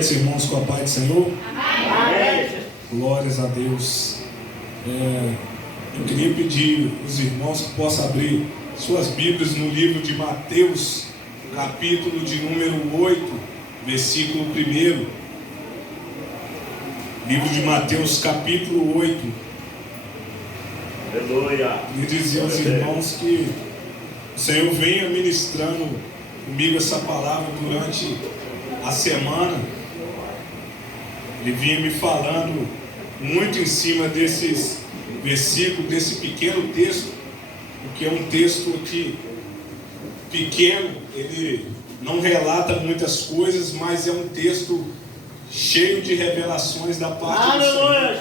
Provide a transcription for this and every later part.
Complete os irmãos com a paz do Senhor. Amém. Glórias a Deus. Eu queria pedir aos irmãos que possam abrir suas Bíblias no livro de Mateus, capítulo de número 8, versículo 1. Livro de Mateus, capítulo 8. Aleluia. E dizer aos irmãos que o Senhor venha ministrando comigo essa palavra durante a semana. Ele vinha me falando muito em cima desses versículos, desse pequeno texto, porque é um texto que pequeno, ele não relata muitas coisas, mas é um texto cheio de revelações da parte do Senhor,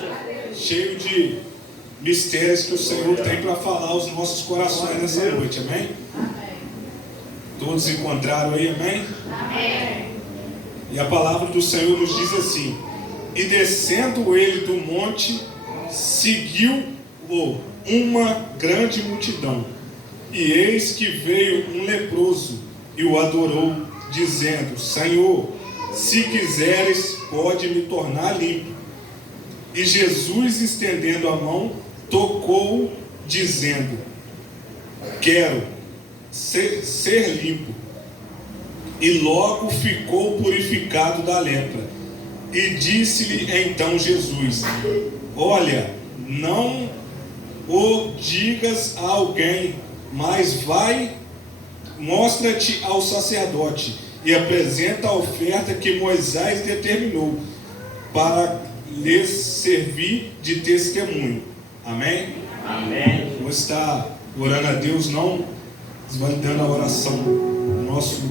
cheio de mistérios que o Senhor tem para falar aos nossos corações nessa noite, amém? Todos encontraram aí, amém? Amém. E a palavra do Senhor nos diz assim: e descendo ele do monte, seguiu-o uma grande multidão, e eis que veio um leproso e o adorou, dizendo: Senhor, se quiseres, pode me tornar limpo. E Jesus, estendendo a mão, tocou, dizendo: quero ser limpo. E logo ficou purificado da lepra. E disse-lhe então Jesus: olha, não o digas a alguém, mas vai, mostra-te ao sacerdote e apresenta a oferta que Moisés determinou para lhes servir de testemunho. Amém? Amém. Vou estar orando a Deus, não desvalidando a oração do nosso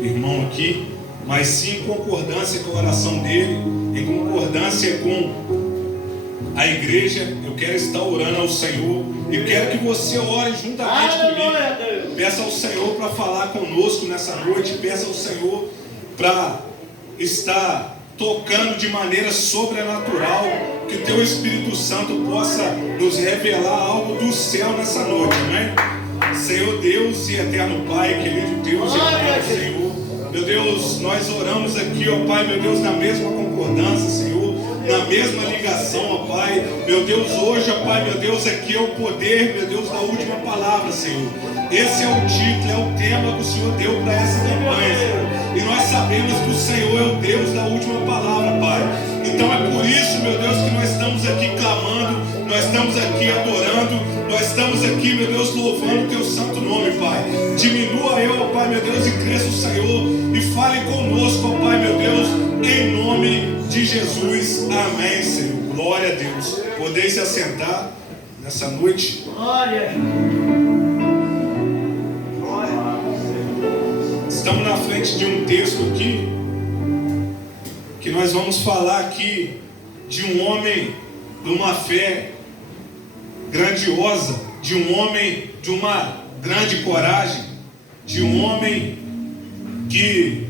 irmão aqui, mas sim em concordância com a oração dele, em concordância com a igreja. Eu quero estar orando ao Senhor e quero que você ore juntamente comigo. Peça ao Senhor para falar conosco nessa noite, peça ao Senhor para estar tocando de maneira sobrenatural, que o teu Espírito Santo possa nos revelar algo do céu nessa noite, amém? Senhor Deus e eterno Pai, querido Deus e eterno Senhor, meu Deus, nós oramos aqui, ó Pai, meu Deus, na mesma concordância, Senhor, na mesma ligação, ó Pai, meu Deus, hoje, ó Pai, meu Deus, aqui é o poder, meu Deus, da última palavra, Senhor. Esse é o título, é o tema que o Senhor deu para essa campanha, Senhor. E nós sabemos que o Senhor é o Deus da última palavra, Pai. Então é por isso, meu Deus, que nós estamos aqui clamando, nós estamos aqui adorando, nós estamos aqui, meu Deus, louvando o teu santo nome, Pai. Diminua eu, ó Pai, meu Deus, e cresça o Senhor, e fale conosco, ó Pai, meu Deus, em nome de Jesus. Amém, Senhor. Glória a Deus. Podeis se assentar nessa noite. Glória. Estamos na frente de um texto aqui, que nós vamos falar aqui de um homem de uma fé grandiosa, de um homem de uma grande coragem, de um homem que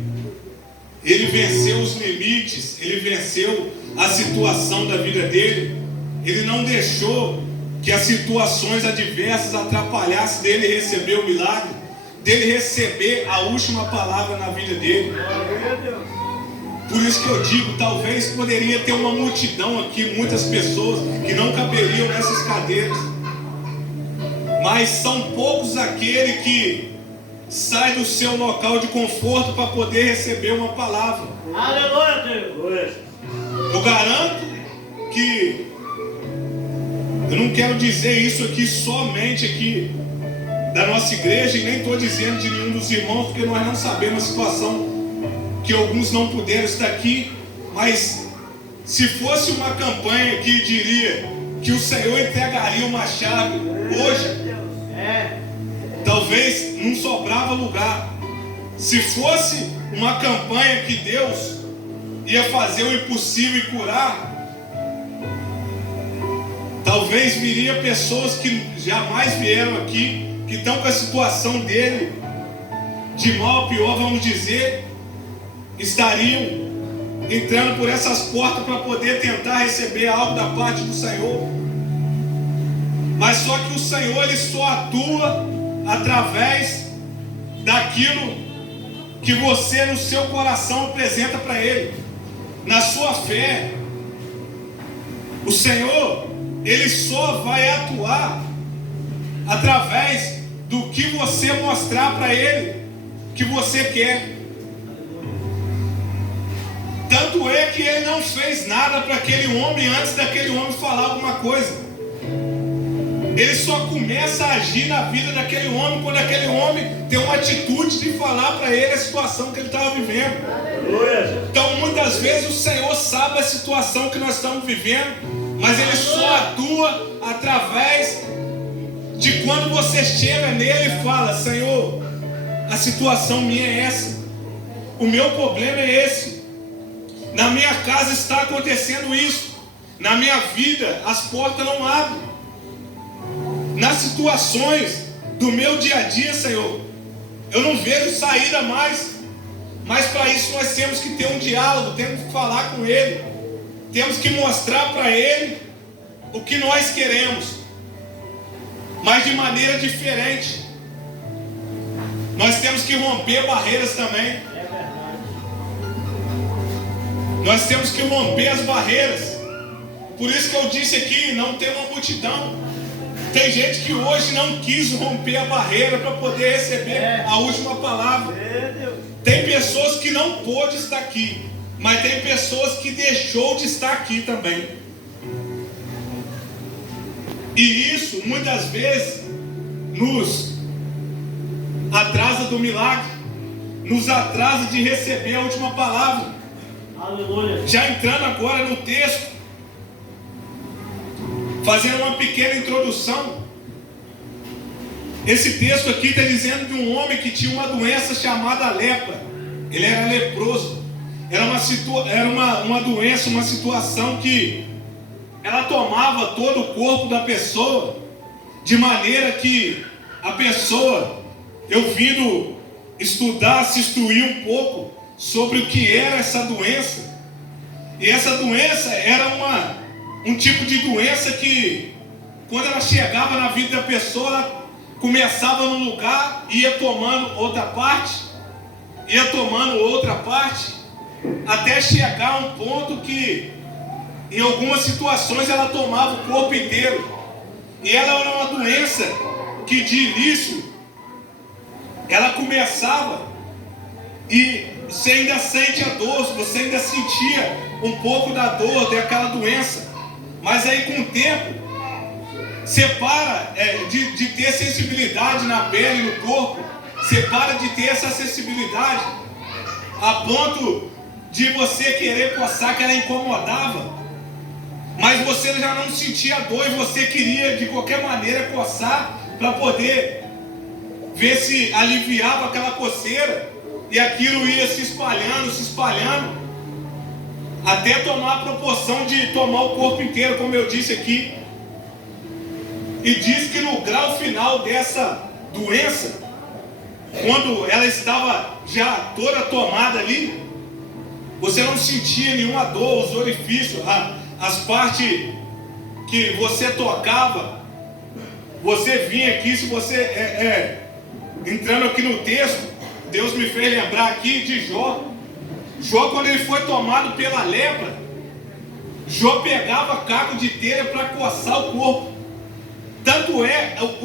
ele venceu os limites, ele venceu a situação da vida dele, ele não deixou que as situações adversas atrapalhassem dele receber o milagre, dele receber a última palavra na vida dele. Por isso que eu digo, talvez poderia ter uma multidão aqui, muitas pessoas que não caberiam nessas cadeiras, mas são poucos aqueles que saem do seu local de conforto para poder receber uma palavra. Aleluia, Deus. Eu garanto que eu não quero dizer isso aqui somente aqui da nossa igreja, e nem estou dizendo de nenhum dos irmãos, porque nós não sabemos a situação que alguns não puderam estar aqui, mas se fosse uma campanha que diria que o Senhor entregaria uma chave hoje, talvez não sobrava lugar. Se fosse uma campanha que Deus ia fazer o impossível e curar, talvez viria pessoas que jamais vieram aqui, que estão com a situação dele de mal a pior, vamos dizer, estariam entrando por essas portas para poder tentar receber algo da parte do Senhor. Mas só que o Senhor, ele só atua através daquilo que você no seu coração apresenta para Ele. na sua fé. O Senhor, Ele só vai atuar através do que você mostrar para Ele que você quer. Tanto é que Ele não fez nada para aquele homem antes daquele homem falar alguma coisa. Ele só começa a agir na vida daquele homem quando aquele homem tem uma atitude de falar para ele a situação que ele estava vivendo. Então muitas vezes o Senhor sabe a situação que nós estamos vivendo, mas Ele só atua através de quando você chega nele e fala: Senhor, a situação minha é essa, o meu problema é esse, na minha casa está acontecendo isso, na minha vida as portas não abrem, nas situações do meu dia a dia, Senhor, eu não vejo saída mais. Mas para isso nós temos que ter um diálogo, temos que falar com Ele, temos que mostrar para Ele o que nós queremos, mas de maneira diferente. Nós temos que romper barreiras também. Nós temos que romper as barreiras. Por isso que eu disse aqui, não tem uma multidão. Tem gente que hoje não quis romper a barreira para poder receber a última palavra. Tem pessoas que não pôde estar aqui, mas tem pessoas que deixou de estar aqui também. E isso muitas vezes nos atrasa do milagre, nos atrasa de receber a última palavra. Aleluia. Já entrando agora no texto, fazendo uma pequena introdução. Esse texto aqui está dizendo de um homem que tinha uma doença chamada lepra. Ele era leproso. Era uma doença, uma situação que ela tomava todo o corpo da pessoa, de maneira que a pessoa, eu vindo estudar, se instruir um pouco sobre o que era essa doença. E essa doença era um tipo de doença que, quando ela chegava na vida da pessoa, ela começava num lugar, ia tomando outra parte, até chegar a um ponto que, em algumas situações, ela tomava o corpo inteiro. E ela era uma doença que, de início, ela começava e você ainda sente a dor, você ainda sentia um pouco da dor daquela doença. Mas aí, com o tempo, você para de ter sensibilidade na pele, no corpo. Você para de ter essa sensibilidade a ponto de você querer coçar, que ela incomodava. Mas você já não sentia dor e você queria de qualquer maneira coçar para poder ver se aliviava aquela coceira. E aquilo ia se espalhando, até tomar a proporção de tomar o corpo inteiro, como eu disse aqui. E diz que no grau final dessa doença, quando ela estava já toda tomada ali, você não sentia nenhuma dor, os orifícios, as partes que você tocava, você vinha aqui, se você entrando aqui no texto, Deus me fez lembrar aqui de Jó. Jó, quando ele foi tomado pela lepra, Jó pegava caco de telha para coçar o corpo. Tanto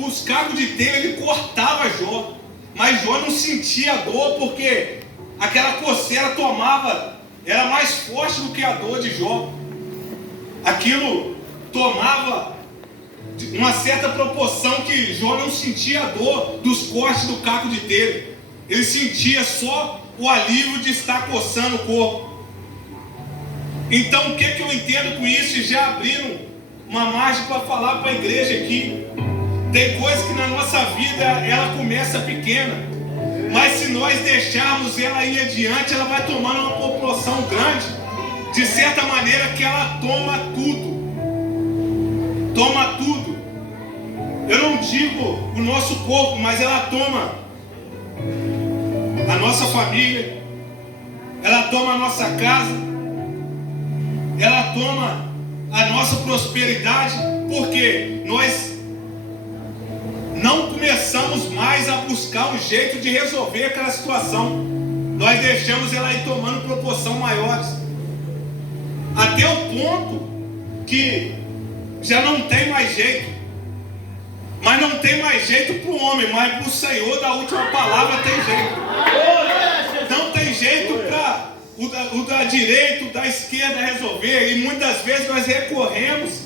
os cacos de telha ele cortava Jó, mas Jó não sentia dor, porque aquela coceira era mais forte do que a dor de Jó. Aquilo tomava uma certa proporção que Jó não sentia a dor dos cortes do caco de telha. Ele sentia só o alívio de estar coçando o corpo. Então, o que eu entendo com isso? E já abrindo uma margem para falar para a igreja aqui. Tem coisas que na nossa vida ela começa pequena, mas se nós deixarmos ela ir adiante, ela vai tomando uma proporção grande, de certa maneira que ela toma tudo. Toma tudo. Eu não digo o nosso corpo, mas ela toma a nossa família, ela toma a nossa casa, ela toma a nossa prosperidade, porque nós não começamos mais a buscar um jeito de resolver aquela situação. Nós deixamos ela ir tomando proporção maiores. até o ponto que já não tem mais jeito. Mas não tem mais jeito para o homem, mas para o Senhor da última palavra tem jeito. Não tem jeito para o da direita, o da esquerda resolver. E muitas vezes nós recorremos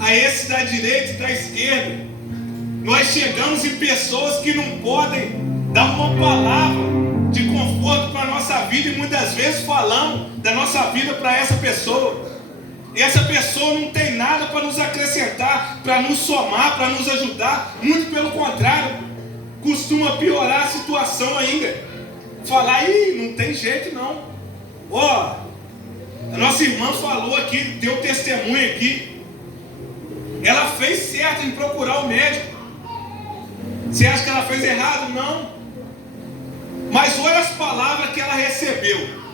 a esse da direita e da esquerda. Nós chegamos em pessoas que não podem dar uma palavra de conforto para a nossa vida. E muitas vezes falamos da nossa vida para essa pessoa. E essa pessoa não tem nada para nos acrescentar, para nos somar, para nos ajudar. Muito pelo contrário, costuma piorar a situação ainda. Falar, não tem jeito não. A nossa irmã falou aqui, deu testemunho aqui. Ela fez certo em procurar o médico. Você acha que ela fez errado? Não. Mas olha as palavras que ela recebeu.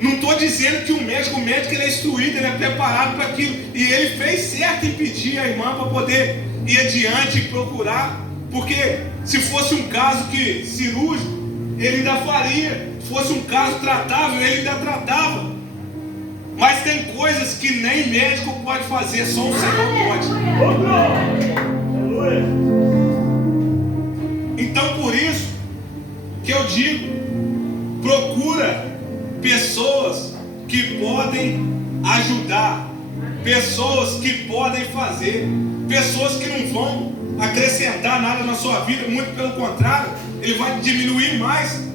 Não estou dizendo que o médico ele é instruído, ele é preparado para aquilo. E ele fez certo em pedir a irmã para poder ir adiante e procurar. Porque se fosse um caso cirúrgico, ele ainda faria. Se fosse um caso tratável, ele ainda tratava. Mas tem coisas que nem médico pode fazer, só o Senhor pode. Então por isso que eu digo, procura pessoas que podem ajudar, pessoas que podem fazer, pessoas que não vão acrescentar nada na sua vida, muito pelo contrário, ele vai diminuir mais.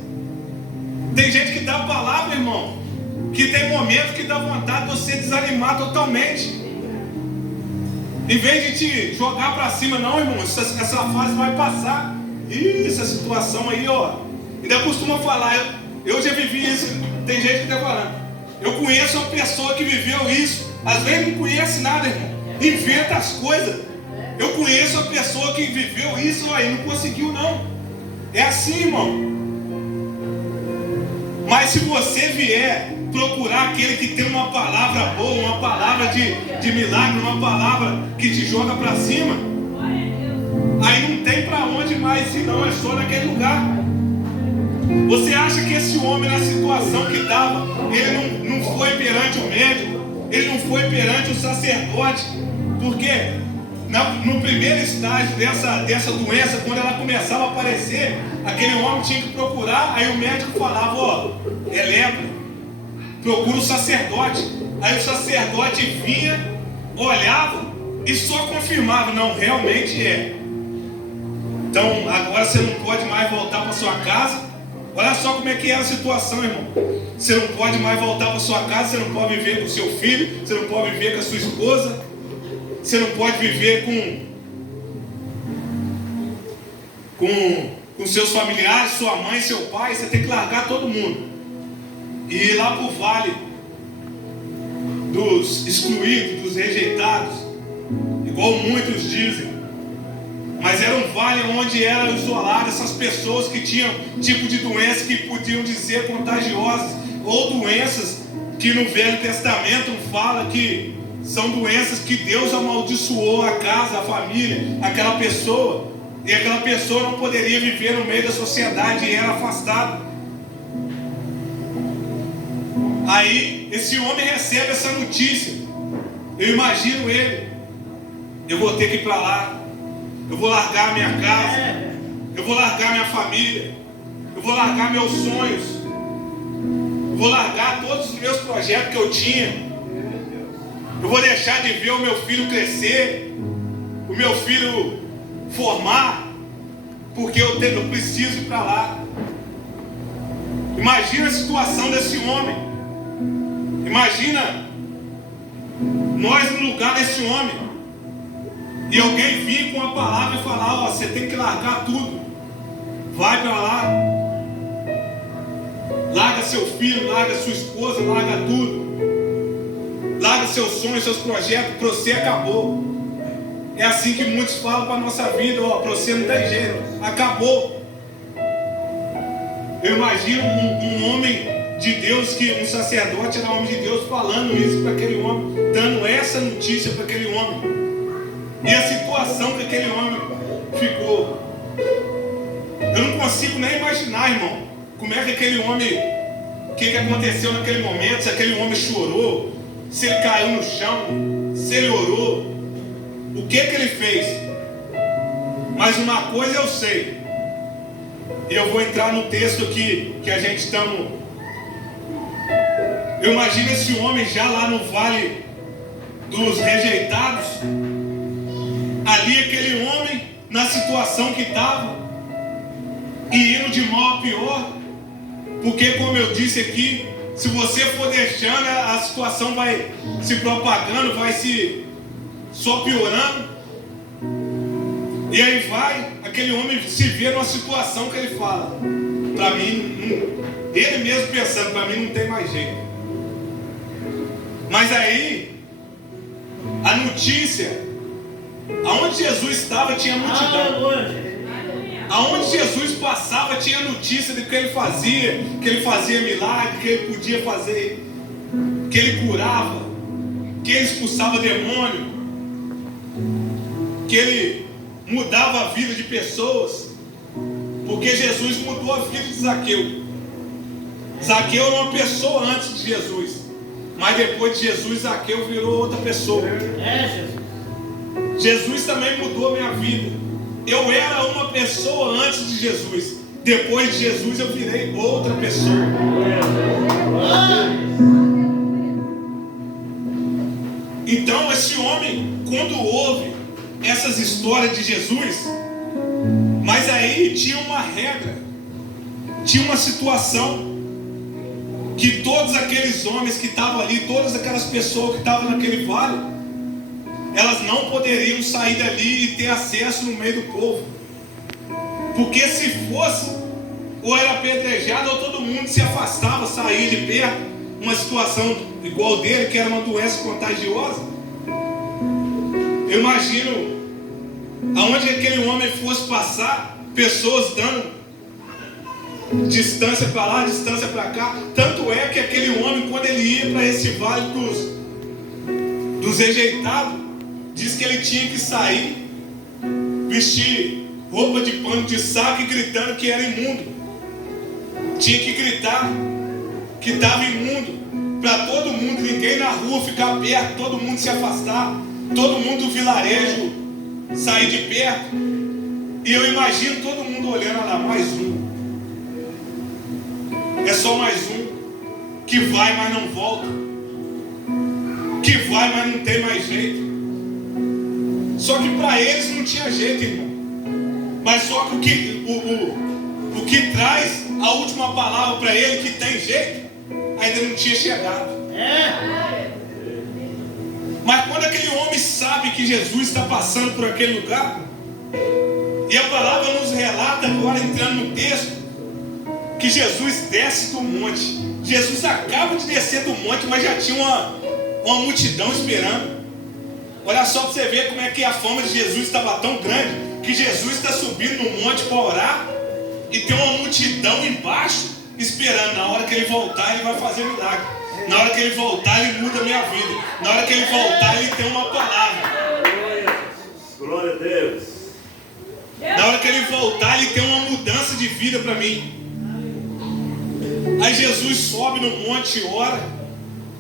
Tem gente que dá a palavra, irmão, que tem momentos que dá vontade de você desanimar totalmente. Em vez de te jogar para cima, não, irmão, essa fase vai passar. E essa situação aí, ainda costuma falar, eu já vivi isso. Tem gente que está falando, eu conheço uma pessoa que viveu isso. Às vezes não conhece nada, irmão, inventa as coisas. Eu conheço uma pessoa que viveu isso aí, não conseguiu não. É assim, irmão. Mas se você vier procurar aquele que tem uma palavra boa, uma palavra de milagre, uma palavra que te joga para cima, aí não tem para onde mais ir não, é só naquele lugar. Você acha que esse homem, na situação que estava, ele não foi perante o médico, ele não foi perante o sacerdote? Porque no primeiro estágio dessa doença, quando ela começava a aparecer, aquele homem tinha que procurar, aí o médico falava, é lepra, procura o sacerdote. Aí o sacerdote vinha, olhava e só confirmava, não, realmente é. Então agora você não pode mais voltar para sua casa. Olha só como é que é a situação, irmão. Você não pode mais voltar para sua casa, você não pode viver com o seu filho, você não pode viver com a sua esposa, você não pode viver com seus familiares, sua mãe, seu pai. Você tem que largar todo mundo e ir lá para o vale dos excluídos, dos rejeitados, igual muitos dizem. Mas era um vale onde eram isoladas essas pessoas que tinham tipo de doenças que podiam dizer contagiosas, ou doenças que no Velho Testamento fala que são doenças que Deus amaldiçoou a casa, a família, aquela pessoa, e aquela pessoa não poderia viver no meio da sociedade e era afastada. Aí esse homem recebe essa notícia. Eu imagino ele, eu vou ter que ir para lá. Eu vou largar a minha casa, eu vou largar minha família, eu vou largar meus sonhos, eu vou largar todos os meus projetos que eu tinha, eu vou deixar de ver o meu filho crescer, o meu filho formar, porque eu preciso ir para lá. Imagina a situação desse homem, imagina nós no lugar desse homem. E alguém vir com a palavra e falar, você tem que largar tudo. Vai para lá. Larga seu filho, larga sua esposa, larga tudo. Larga seus sonhos, seus projetos, para você acabou. É assim que muitos falam para a nossa vida, para você não tem jeito, acabou. Eu imagino um homem de Deus, um sacerdote era homem de Deus, falando isso para aquele homem, dando essa notícia para aquele homem. E a situação que aquele homem ficou, eu não consigo nem imaginar, irmão, como é que aquele homem, o que aconteceu naquele momento, se aquele homem chorou, se ele caiu no chão, se ele orou, o que ele fez. Mas uma coisa eu sei, e eu vou entrar no texto aqui que a gente estamos. Eu imagino esse homem já lá no vale dos rejeitados, ali aquele homem na situação que estava, e indo de mal a pior, porque como eu disse aqui, se você for deixando, a situação vai se propagando, vai se só piorando, e aí vai, aquele homem se vê numa situação que ele fala, para mim, ele mesmo pensando, para mim não tem mais jeito. Mas aí, a notícia, aonde Jesus estava tinha multidão. Aonde Jesus passava tinha notícia de que ele fazia milagre, que ele podia fazer, que ele curava, que ele expulsava demônio, que ele mudava a vida de pessoas, porque Jesus mudou a vida de Zaqueu. Zaqueu era uma pessoa antes de Jesus, mas depois de Jesus, Zaqueu virou outra pessoa. Jesus também mudou a minha vida. Eu era uma pessoa antes de Jesus. Depois de Jesus eu virei outra pessoa. Então esse homem, quando ouve essas histórias de Jesus, mas aí tinha uma regra, tinha uma situação, que todos aqueles homens que estavam ali, todas aquelas pessoas que estavam naquele vale, elas não poderiam sair dali e ter acesso no meio do povo, porque se fosse, ou era apedrejado ou todo mundo se afastava, saía de perto. Uma situação igual dele, que era uma doença contagiosa. Eu imagino aonde aquele homem fosse passar, pessoas dando distância para lá, distância para cá. Tanto é que aquele homem, quando ele ia para esse vale dos rejeitados, diz que ele tinha que sair, vestir roupa de pano de saco e gritando que era imundo. Tinha que gritar que estava imundo, para todo mundo, ninguém na rua ficar perto, todo mundo se afastar, todo mundo do vilarejo sair de perto. E eu imagino todo mundo olhando lá, mais um. É só mais um que vai, mas não volta, que vai, mas não tem mais jeito. Só que para eles não tinha jeito, irmão. Mas só que o que traz a última palavra para ele, que tem jeito, ainda não tinha chegado. Mas quando aquele homem sabe que Jesus está passando por aquele lugar, e a palavra nos relata agora, entrando no texto, que Jesus desce do monte. Jesus acaba de descer do monte, mas já tinha uma multidão esperando. Olha só para você ver como é que a fama de Jesus estava tão grande, que Jesus está subindo no monte para orar, e tem uma multidão embaixo esperando. Na hora que ele voltar, ele vai fazer milagre. Na hora que ele voltar, ele muda a minha vida. Na hora que ele voltar, ele tem uma palavra. Glória a Deus. Na hora que ele voltar, ele tem uma mudança de vida para mim. Aí Jesus sobe no monte e ora.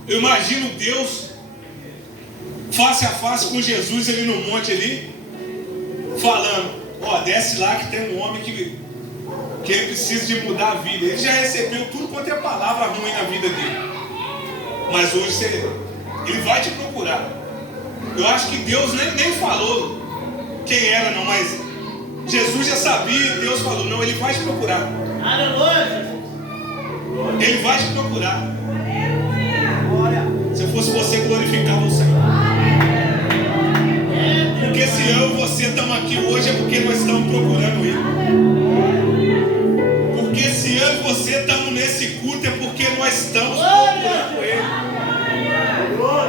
Eu imagino Deus face a face com Jesus ali no monte ali, falando: ó, desce lá que tem um homem que ele precisa de mudar a vida. Ele já recebeu tudo quanto é palavra ruim na vida dele, mas hoje ele vai te procurar. Eu acho que Deus nem falou quem era não, mas Jesus já sabia e Deus falou: não, ele vai te procurar. Aleluia. Ele vai te procurar. Se eu fosse você, glorificava o Senhor. Porque se eu e você estamos aqui hoje é porque nós estamos procurando Ele. Porque se eu e você estamos nesse culto é porque nós estamos procurando Ele.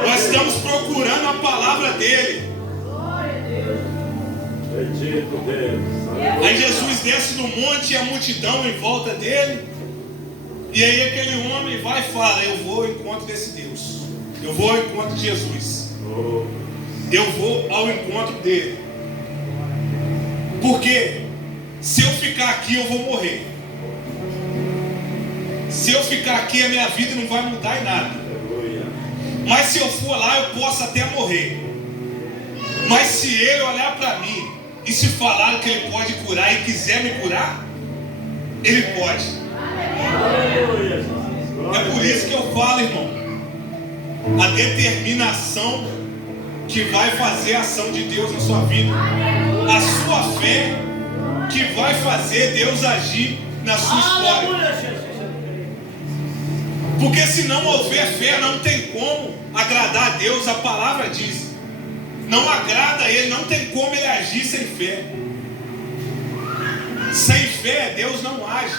Nós estamos procurando a palavra dEle. Aí Jesus desce no monte e a multidão em volta dele. E aí aquele homem vai e fala: eu vou ao encontro desse Deus. Eu vou ao encontro de Jesus. Eu vou ao encontro dele. Porque se eu ficar aqui eu vou morrer. Se eu ficar aqui a minha vida não vai mudar em nada. Mas se eu for lá, eu posso até morrer. Mas se ele olhar para mim e se falar que ele pode curar e quiser me curar, ele pode. É por isso que eu falo, irmão, a determinação que vai fazer a ação de Deus na sua vida, a sua fé que vai fazer Deus agir na sua história. Porque se não houver fé, não tem como agradar a Deus. A palavra diz: não agrada a Ele, não tem como Ele agir sem fé. Sem fé, Deus não age.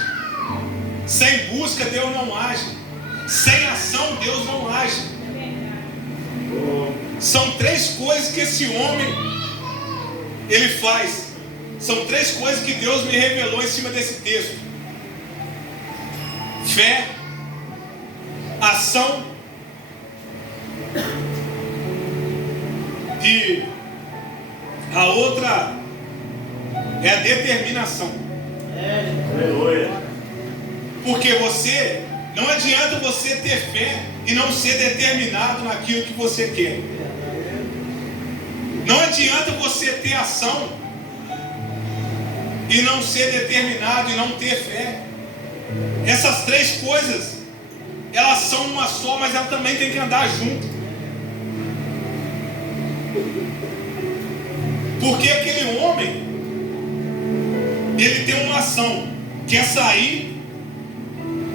Sem busca, Deus não age. Sem ação, Deus não age. São três coisas que esse homem ele faz. São três coisas que Deus me revelou em cima desse texto: fé, ação e a outra é a determinação. Porque você, não adianta você ter fé e não ser determinado naquilo que você quer. Não adianta você ter ação e não ser determinado e não ter fé. Essas três coisas, elas são uma só, mas elas também têm que andar junto. Porque aquele homem, ele tem uma ação, que é sair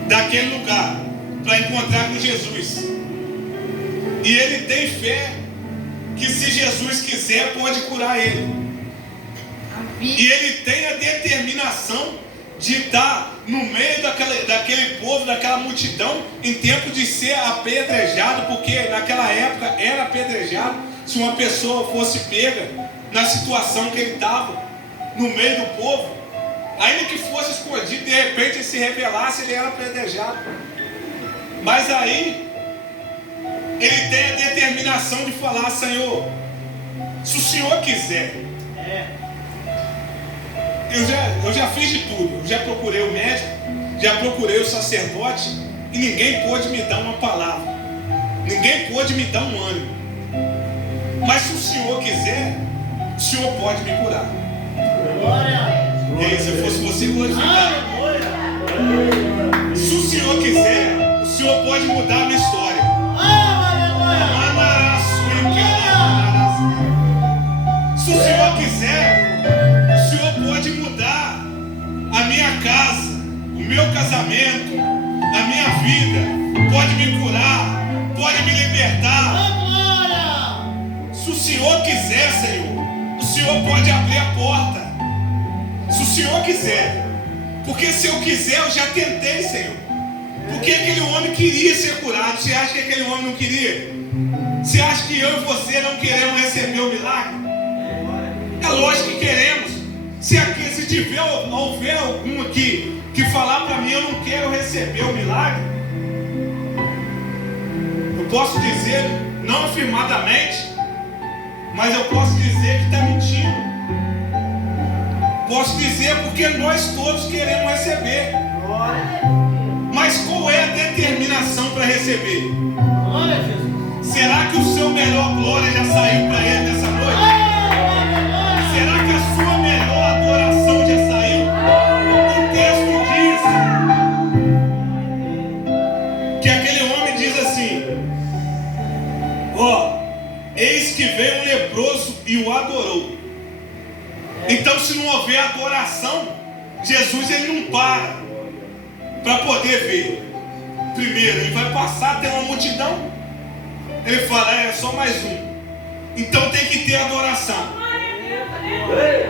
daquele lugar para encontrar com Jesus. E ele tem fé que se Jesus quiser pode curar ele. E ele tem a determinação de estar no meio daquele povo, daquela multidão, em tempo de ser apedrejado, porque naquela época era apedrejado se uma pessoa fosse pega na situação que ele estava, no meio do povo. Ainda que fosse escondido, de repente ele se revelasse, ele era apedrejado. Mas aí ele tem a determinação de falar: Senhor, se o Senhor quiser. Eu já fiz de tudo. Eu já procurei o médico, já procurei o sacerdote, e ninguém pôde me dar uma palavra, ninguém pôde me dar um ânimo. Mas se o Senhor quiser, o Senhor pode me curar. E aí, se eu fosse você, glorificar. Se o Senhor quiser, o Senhor pode mudar a minha história. Se o Senhor quiser, o Senhor pode mudar a minha casa, o meu casamento, a minha vida, pode me curar, pode me libertar. Se o Senhor quiser, Senhor, o Senhor pode abrir a porta. Se o Senhor quiser. Porque se eu quiser, eu já tentei, Senhor. Porque aquele homem queria ser curado. Você acha que aquele homem não queria? Você acha que eu e você não queremos receber o milagre? É lógico que queremos. Se houver algum aqui que falar para mim: eu não quero receber o milagre, eu posso dizer, não afirmadamente, mas eu posso dizer que está mentindo. Posso dizer porque nós todos queremos receber. Mas qual é a determinação para receber? Será que o seu melhor glória já saiu para ele nessa noite? Será que a sua melhor adoração já saiu? O texto diz que aquele homem diz assim: eis que veio um leproso e o adorou. Então, se não houver adoração, Jesus ele não para poder ver. Primeiro, ele vai passar, tem uma multidão, ele fala: é só mais um. Então tem que ter adoração.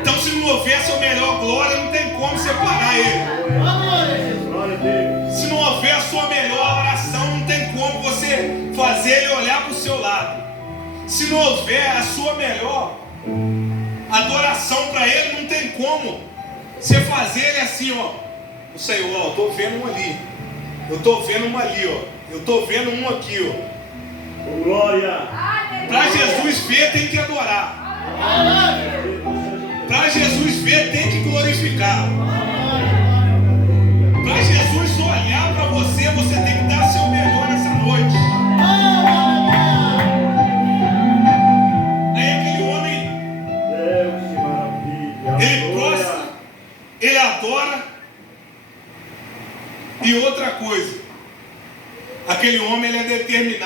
Então, se não houver a sua melhor glória, não tem como separar ele. Se não houver a sua melhor oração, não tem como você fazer ele olhar para o seu lado. Se não houver a sua melhor adoração para ele, não tem como você fazer ele assim: o Senhor, eu estou vendo um ali, eu estou vendo uma ali, eu estou vendo um aqui, Glória. Para Jesus ver, tem que adorar. Para Jesus ver, tem que glorificar. Para Jesus olhar para você, você tem que dar seu melhor nessa noite.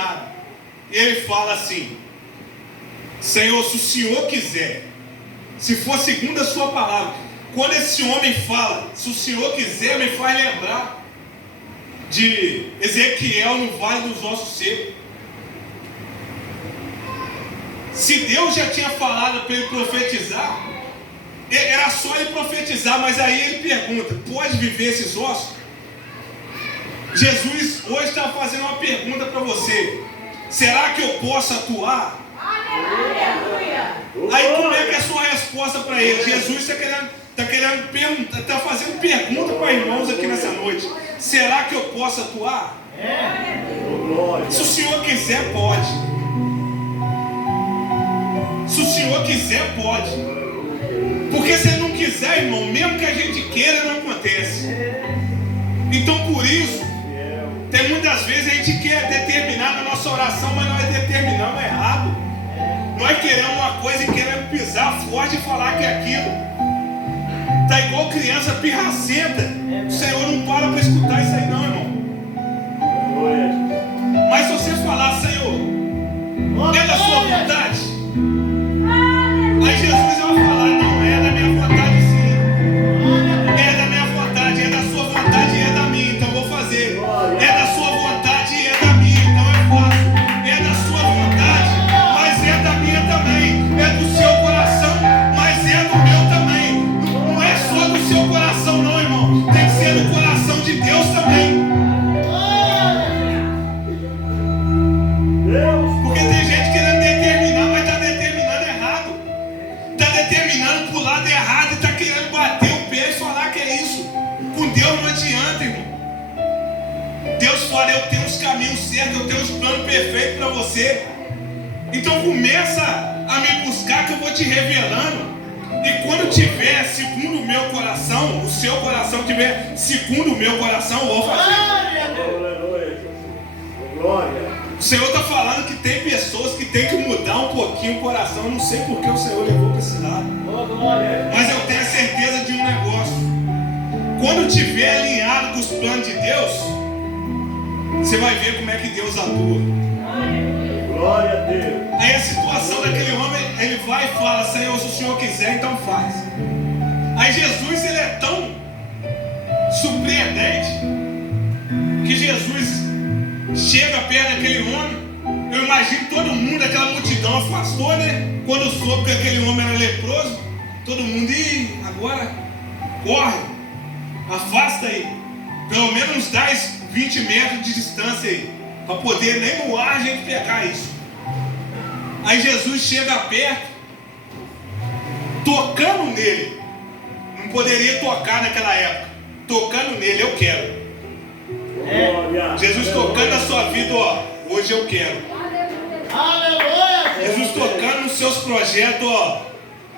determinado. E ele fala assim: Senhor, se o Senhor quiser, se for segundo a sua palavra. Quando esse homem fala, se o Senhor quiser, me faz lembrar de Ezequiel no Vale dos Ossos Secos. Se Deus já tinha falado para ele profetizar, era só ele profetizar, mas aí ele pergunta: pode viver esses ossos? Jesus hoje está fazendo uma pergunta para você: será que eu posso atuar? Aí como é que é a sua resposta para ele? Jesus está querendo perguntar, está fazendo pergunta para irmãos aqui nessa noite: será que eu posso atuar? Se o Senhor quiser, pode. Se o Senhor quiser, pode. Porque se Ele não quiser, irmão, mesmo que a gente queira, não acontece. Então por isso, tem muitas vezes a gente quer determinar na nossa oração, mas nós determinamos errado. Nós queremos uma coisa e queremos pisar forte e falar que é aquilo. Está igual criança pirracenta. O Senhor não para escutar isso aí não, irmão. Mas se você falar: Senhor, é da sua vontade, aí Jesus vai falar: não, é da minha vontade sim. É da minha vontade, é da sua vontade e é da minha, então vou fazer. É da sua vontade e é da minha, então eu faço. É da sua vontade, mas é da minha também. É do seu coração, mas é do meu também. Não é só do seu coração não, irmão. Tem que ser do coração de Deus também. Porque tem gente querendo determinar, mas está determinando errado. Está determinando para o lado errado e está querendo bater o pé e falar que é isso. Com Deus não adianta, irmão. Deus fala: eu tenho os caminhos certos, eu tenho os planos perfeitos para você. Então começa a me buscar que eu vou te revelando. E quando tiver segundo o meu coração, o seu coração tiver segundo o meu coração, eu vou fazer. O Senhor está falando que tem pessoas que tem que mudar um pouquinho o coração. Eu não sei porque o Senhor levou para esse lado, mas eu tenho a certeza de um negócio: quando estiver alinhado com os planos de Deus, você vai ver como é que Deus atua. Glória a Deus. Aí a situação daquele homem, ele vai e fala: Senhor, se o Senhor quiser, então faz. Aí Jesus, ele é tão surpreendente que Jesus chega perto daquele homem. Eu imagino todo mundo, aquela multidão afastou, né? Quando soube que aquele homem era leproso, todo mundo: ih, agora corre, afasta aí, pelo menos uns 10, 20 metros de distância aí, para poder nem no ar a gente pegar isso. Aí Jesus chega perto, tocando nele. Não poderia tocar naquela época. Tocando nele: eu quero. Jesus tocando na sua vida: ó, hoje eu quero. Aleluia. Jesus tocando nos seus projetos: ó,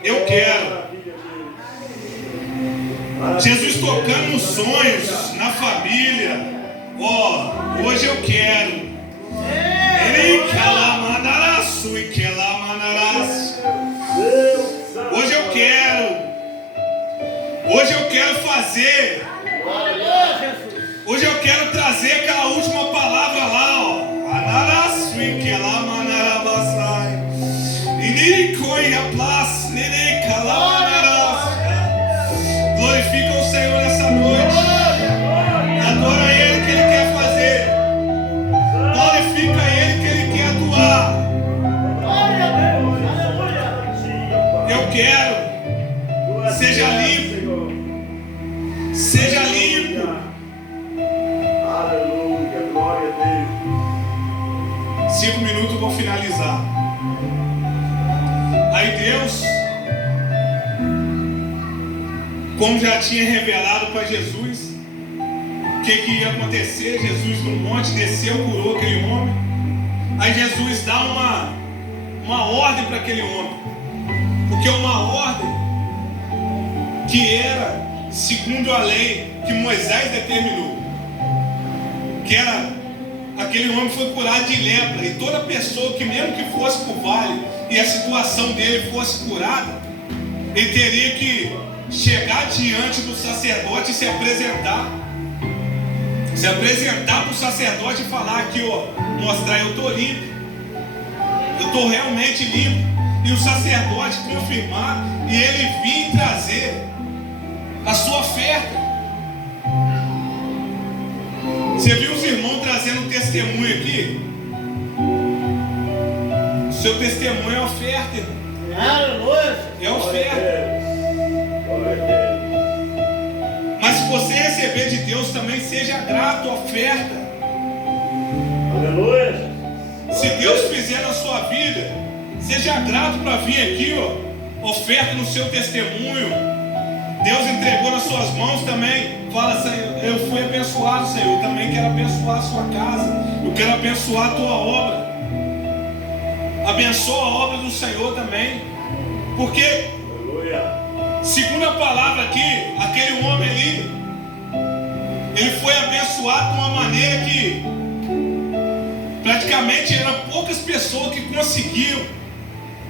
eu quero. Jesus tocando nos sonhos, na família: ó, hoje eu quero. Hoje eu quero. Hoje eu quero fazer. Hoje eu quero trazer aquela última palavra lá, ó. Glorifica o Senhor nessa noite. Adora Ele que Ele quer fazer. Glorifica Ele que Ele quer atuar. Eu quero. Seja limpo. Seja limpo. Aleluia, glória a Deus. 5 minutos eu vou finalizar. Aí Deus, como já tinha revelado para Jesus o que ia acontecer, Jesus no monte desceu, curou aquele homem. Aí Jesus dá uma ordem para aquele homem, porque uma ordem que era segundo a lei que Moisés determinou, que era: aquele homem foi curado de lepra, e toda pessoa que mesmo que fosse para o vale e a situação dele fosse curada, ele teria que chegar diante do sacerdote e se apresentar. Se apresentar para o sacerdote e falar aqui, ó, mostrar, eu estou limpo, eu estou realmente limpo, e o sacerdote confirmar e ele vir trazer a sua oferta. Você viu os irmãos trazendo testemunho aqui? O seu testemunho é oferta, irmão. Aleluia. É oferta. Mas se você receber de Deus também, seja grato à oferta. Aleluia. Se Deus fizer na sua vida, seja grato para vir aqui, ó, oferta no seu testemunho. Deus entregou nas suas mãos também. Fala, Senhor, eu fui abençoado, Senhor. Eu também quero abençoar a sua casa. Eu quero abençoar a tua obra. Abençoa a obra do Senhor também. Porque, Aleluia. segundo a palavra aqui, aquele homem ali, ele foi abençoado de uma maneira que praticamente eram poucas pessoas que conseguiam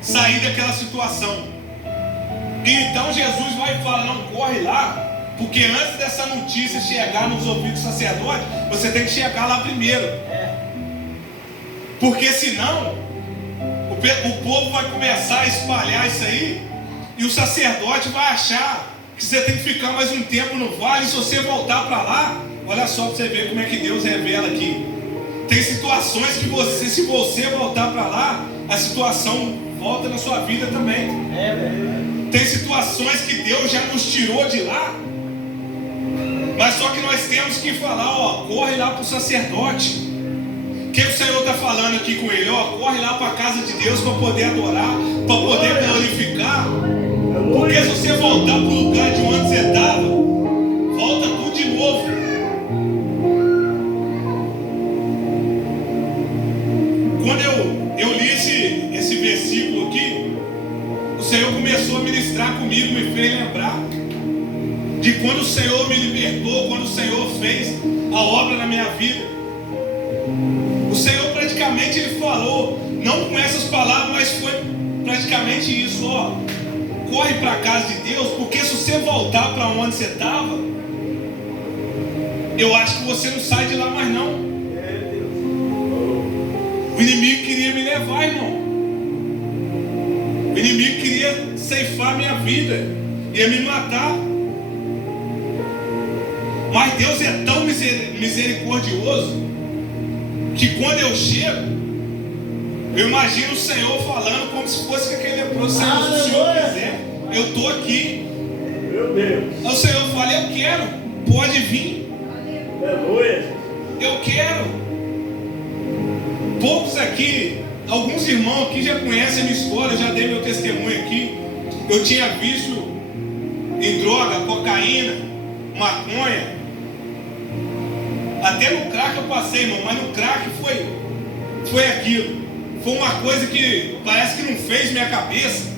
sair daquela situação. E então Jesus vai e fala, não, corre lá, porque antes dessa notícia chegar nos ouvidos do sacerdote, você tem que chegar lá primeiro. Porque senão o povo vai começar a espalhar isso aí, e o sacerdote vai achar que você tem que ficar mais um tempo no vale. E se você voltar para lá, olha só para você ver como é que Deus revela aqui. Tem situações que você, se você voltar para lá, a situação volta na sua vida também. Tem situações que Deus já nos tirou de lá, mas só que nós temos que falar, ó, corre lá para o sacerdote. O que o Senhor está falando aqui com ele? Ó, corre lá para a casa de Deus para poder adorar, para poder glorificar. Porque se você voltar para o lugar de onde você estava, volta tudo de novo. Quando eu li esse versículo aqui, o Senhor começou a ministrar comigo, me fez lembrar de quando o Senhor me libertou, quando o Senhor fez a obra na minha vida. O Senhor praticamente ele falou, não com essas palavras, mas foi praticamente isso, ó. Corre para a casa de Deus, porque se você voltar para onde você estava, eu acho que você não sai de lá mais não. O inimigo queria me levar, irmão. O inimigo queria ceifar minha vida, ia me matar. Mas Deus é tão misericordioso que quando eu chego, eu imagino o Senhor falando como se fosse aquele leproso. Senhor, se o Senhor quiser, eu estou aqui. Meu Deus. Aí o Senhor fala, eu quero, pode vir. Aleluia. Eu quero. Poucos aqui, alguns irmãos aqui já conhecem a minha história, eu já dei meu testemunho aqui. Eu tinha vício em droga, cocaína, maconha. Até no crack eu passei, irmão, mas no crack foi aquilo. Foi uma coisa que parece que não fez minha cabeça.